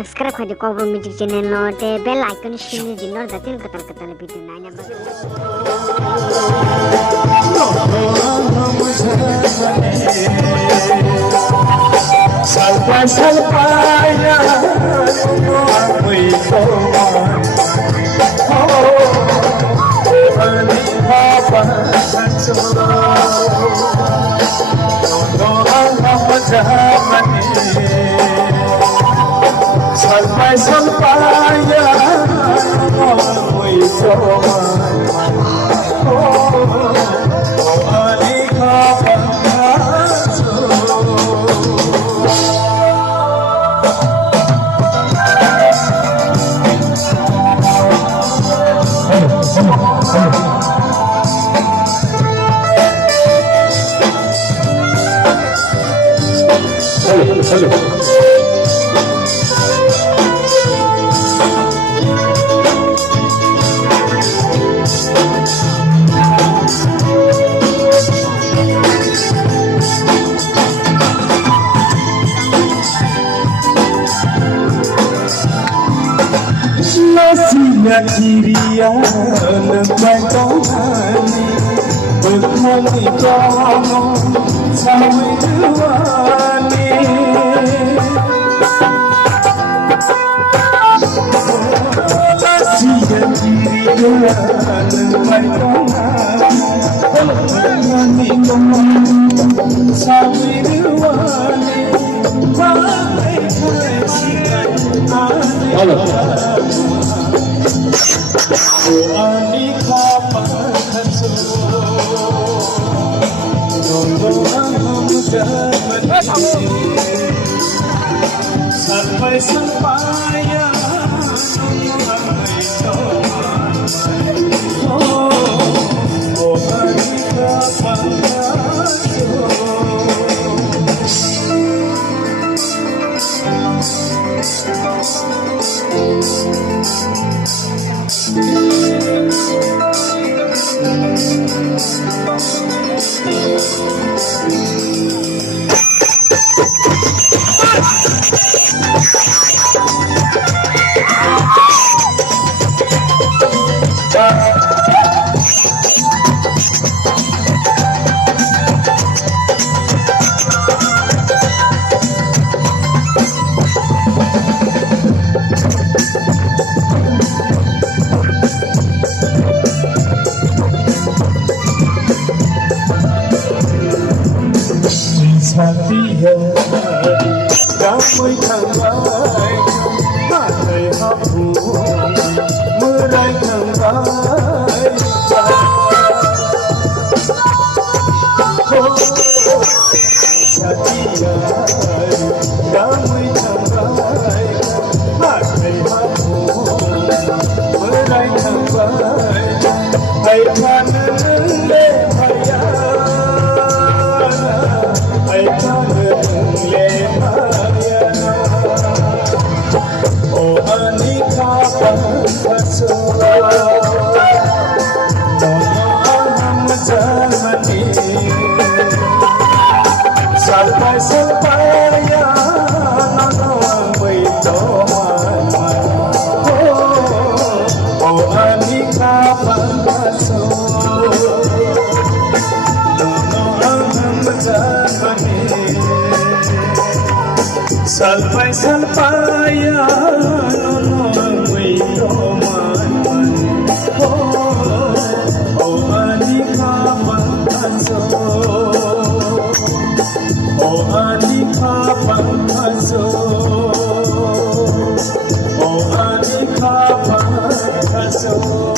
subscribe khoi cover music channel no te bell icon shini din no datil katal katal video nai na salpa salpa ya koi ko ani papa sancho no hum jamani salpa salpa ya koi ko ani papa Hello. Nasinya kiriya nagpagtawani Pagmali kamu samay duwani Nasinya kiriya nagpagtawani Pagmali kamu samay duwani Pagmali ani khapa khaso no hum jamani salpai salpaya oh ani khapa Hatiya damai thangai matai hapu murai thangai Hatiya damai thangai matai hapu murai thangai ai than le bhaya Salpai salpaya nanang wito oh ani kapan kaso salpai salpaya nanang wito oh ani kapan kaso oh ani kapan kaso oh ani kapan kaso